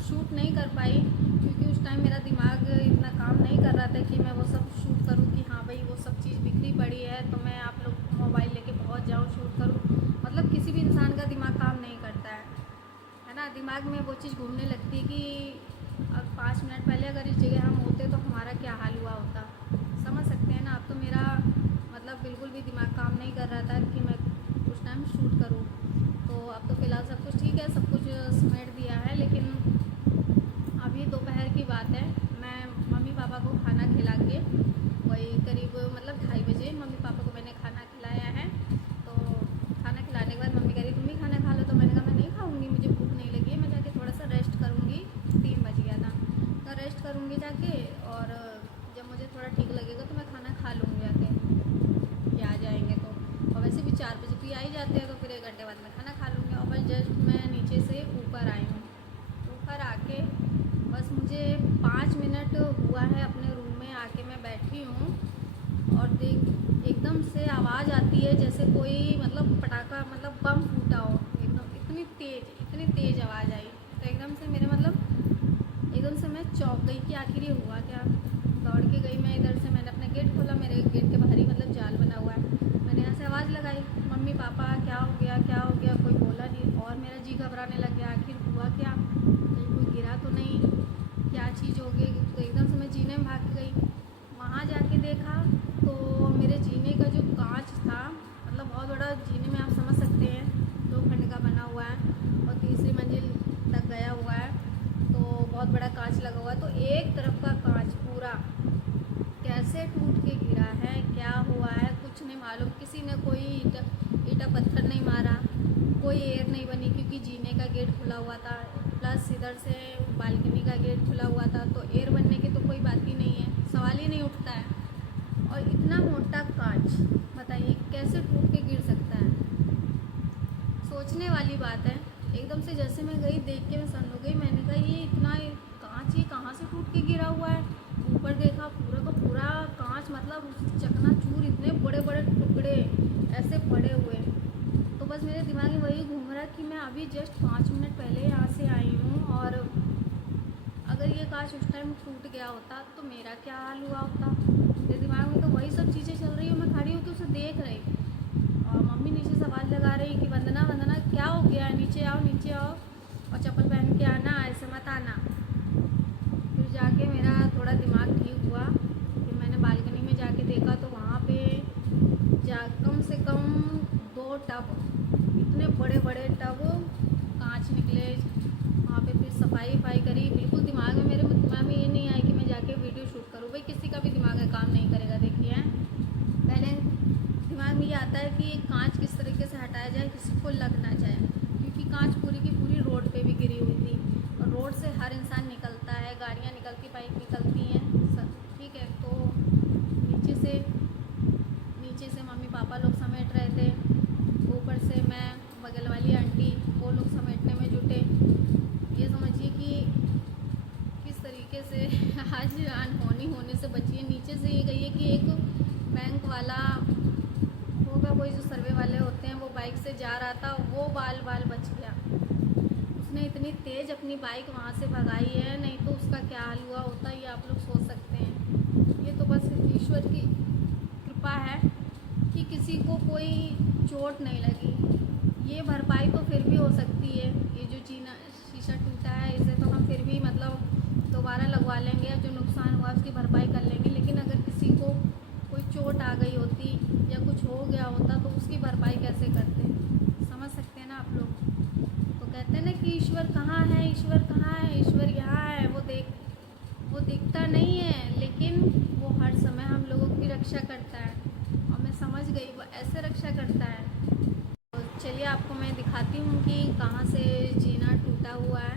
Shoot नहीं कर पाई, क्योंकि उस टाइम मेरा दिमाग इतना काम नहीं कर रहा था कि मैं वो सब शूट करूँ कि हाँ भाई वो सब चीज़ बिखरी पड़ी है तो मैं आप लोग मोबाइल लेके पहुँच जाऊँ शूट करूँ। मतलब किसी भी इंसान का दिमाग काम नहीं करता है ना। दिमाग में वो चीज़ घूमने लगती है कि अब 5 मिनट पहले अगर इस जगह हम होते तो हमारा क्या हाल हुआ होता। समझ सकते हैं ना। अब तो मेरा मतलब बिल्कुल भी दिमाग काम नहीं कर रहा था कि मैं उस टाइम शूट करूँ। तो अब तो फ़िलहाल सब कुछ ठीक है, सब कुछ समेट दिया है। लेकिन अभी दोपहर की बात है, मैं मम्मी पापा को खाना खिला के वही करीब मतलब 2:30 बजे मम्मी पापा को मैंने खाना खिलाया है। तो खाना खिलाने के बाद मम्मी कह रही तुम भी खाना खा लो, तो मैंने कहा मैं नहीं खाऊंगी, मुझे भूख नहीं लगी है, मैं जाके थोड़ा सा रेस्ट करूँगी। 3 बज गया था तो रेस्ट करूँगी जाके, और जब मुझे थोड़ा ठीक लगेगा तो मैं खाना खा लूँगी जाके, ये आ जाएंगे तो। और वैसे भी 4 बजे भी आ ही जाते हैं तो फिर 1 घंटे बाद मैं खाना खा लूँगी। और बस जस्ट मैं नीचे से ऊपर आई हूँ। ऊपर आके बस मुझे 5 मिनट हुआ है अपने रूम में आके मैं बैठी हूँ, और देख एकदम से आवाज़ आती है जैसे कोई मतलब पटाखा मतलब बम फूटा हो। एकदम इतनी तेज़ आवाज़ आई। तो एकदम से मेरे मतलब एकदम से मैं चौंक गई कि आखिर ये हुआ क्या। दौड़ के गई मैं इधर से, मैंने अपना गेट खोला, मेरे गेट के बाहर ही मतलब जाल बना हुआ है। मैंने यहाँ से आवाज़ लगाई मम्मी पापा क्या हो गया क्या हो गया, कोई बोला नहीं। और मेरा जी घबराने लग गया, आखिर हुआ क्या, कहीं कोई गिरा तो नहीं, क्या चीज़ हो गई। तो एकदम से मैं जीने में भाग गई। वहाँ जाके देखा तो मेरे जीने का जो कांच था, मतलब बहुत बड़ा जीने में आप समझ सकते हैं 2 खंड का बना हुआ है और तीसरी मंजिल तक गया हुआ है, तो बहुत बड़ा कांच लगा हुआ है। तो एक तरफ का कांच पूरा कैसे टूट के गिरा है, क्या हुआ है कुछ नहीं मालूम। किसी ने कोई ईटा पत्थर नहीं मारा, कोई एयर नहीं बनी, क्योंकि जीने का गेट खुला हुआ था, प्लस इधर से बालकनी का गेट खुला हुआ था, तो एयर बनने की तो कोई बात ही नहीं है, सवाल ही नहीं उठता है। और इतना मोटा कांच बताइए कैसे टूट के गिर सकता है, सोचने वाली बात है। एकदम से जैसे मैं गई देख के मैं सन हो गई। मैंने कहा ये इतना कांच ये कहाँ से टूट के गिरा हुआ है। ऊपर देखा पूरा का पूरा कांच मतलब चकनाचूर, इतने बड़े बड़े टुकड़े ऐसे पड़े हुए। तो बस मेरे दिमाग में वही घूम रहा कि मैं अभी जस्ट 5 मिनट पहले यहाँ से आई हूँ, और अगर ये कांच उस टाइम टूट गया होता तो मेरा क्या हाल हुआ होता। मेरे दिमाग में तो वही सब चीज़ें चल रही हूँ। मैं खड़ी होकर उसे देख रही, और मम्मी नीचे से आवाज़ लगा रही कि वंदना वंदना क्या हो गया, नीचे आओ नीचे आओ, और चप्पल पहन के आना, ऐसे मत आना। फिर जाके मेरा थोड़ा दिमाग ठीक हुआ। फिर मैंने बालकनी में जाके देखा तो वहाँ पे कम से कम 2 टब, इतने बड़े बड़े टब कांच निकले। वहाँ पे फिर सफाई करी। बिल्कुल दिमाग में मेरे दिमाग में ये नहीं आया कि मैं जाके वीडियो शूट करूँ। भाई किसी का भी दिमाग में काम नहीं करेगा। देखिए पहले दिमाग में ये आता है कि कांच किस तरीके से हटाया जाए, किसी को लग ना जाए, क्योंकि कांच पूरी की पूरी रोड पे भी गिरी हुई थी, और रोड से हर इंसान निकलता है, गाड़ियाँ निकलती, बाइक निकलती हैं सब, ठीक है। तो नीचे से मम्मी पापा लोग समेट रहे थे, ऊपर से मैं बगल वाली आंटी वो लोग समेटने में जुटे। ये समझिए कि किस तरीके से आज अनहोनी होने से बची है। नीचे से ये गई है कि एक बैंक वाला होगा, कोई जो सर्वे वाले होते हैं, वो बाइक से जा रहा था, वो बाल बच गया। उसने इतनी तेज़ अपनी बाइक वहाँ से भगाई है, नहीं तो उसका क्या हाल हुआ होता ये आप लोग सोच सकते हैं। ये तो बस ईश्वर की कृपा है कि किसी को कोई चोट नहीं लगी। ये भरपाई तो फिर भी हो सकती है, ये जो शीशा टूटा है इसे तो हम फिर भी मतलब दोबारा लगवा लेंगे, जो नुकसान हुआ उसकी भरपाई कर लेंगे। लेकिन अगर किसी को कोई चोट आ गई होती या कुछ हो गया होता तो उसकी भरपाई कैसे करते, समझ सकते हैं ना आप लोग। तो कहते हैं ना कि ईश्वर कहाँ है, ईश्वर कहाँ है, ईश्वर यहाँ है। वो दिखता नहीं है, लेकिन वो हर समय हम लोगों की रक्षा करता है, और मैं समझ गई वो ऐसे रक्षा करता है। तो चलिए आपको मैं दिखाती हूँ कि कहाँ से जीना टूटा हुआ है।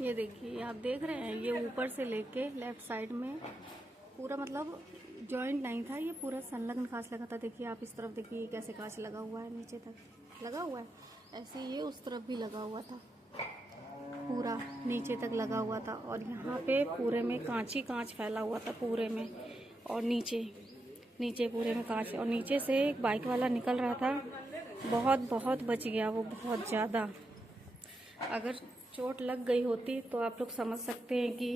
ये देखिए आप देख रहे हैं, ये ऊपर से लेके लेफ्ट साइड में पूरा मतलब जॉइंट नहीं था, ये पूरा संलग्न कांच लगा था। देखिए आप इस तरफ देखिए कैसे कांच लगा हुआ है, नीचे तक लगा हुआ है, ऐसे ये उस तरफ भी लगा हुआ था, पूरा नीचे तक लगा हुआ था। और यहाँ पे पूरे में कांच ही कांच फैला हुआ था पूरे में, और नीचे पूरे में कांच। और नीचे से एक बाइक वाला निकल रहा था, बहुत बच गया वो, बहुत ज़्यादा। अगर चोट लग गई होती तो आप लोग समझ सकते हैं कि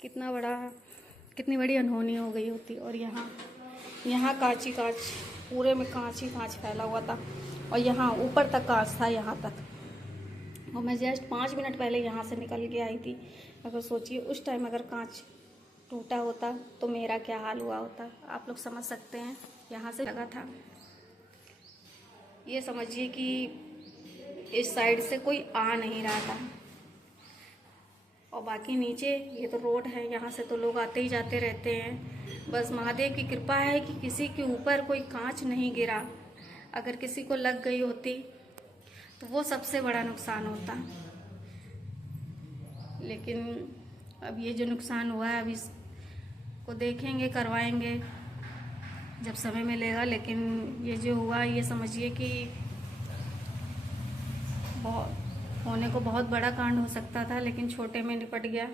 कितनी बड़ी अनहोनी हो गई होती। और यहाँ कांच ही कांच, पूरे में कांच ही कांच फैला हुआ था और यहाँ ऊपर तक कांच था, यहाँ तक। और मैं जस्ट 5 मिनट पहले यहाँ से निकल के आई थी। अगर सोचिए उस टाइम अगर कांच टूटा होता तो मेरा क्या हाल हुआ होता, आप लोग समझ सकते हैं। यहाँ से लगा था, ये समझिए कि इस साइड से कोई आ नहीं रहा था। और बाकी नीचे ये तो रोड है, यहाँ से तो लोग आते ही जाते रहते हैं। बस महादेव की कृपा है कि किसी के ऊपर कोई कांच नहीं गिरा। अगर किसी को लग गई होती तो वो सबसे बड़ा नुकसान होता। लेकिन अब ये जो नुकसान हुआ है, अब इसको देखेंगे, करवाएंगे जब समय मिलेगा। लेकिन ये जो हुआ, ये समझिए कि होने को बहुत बड़ा कांड हो सकता था, लेकिन छोटे में निपट गया।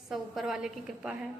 सब ऊपर वाले की कृपा है।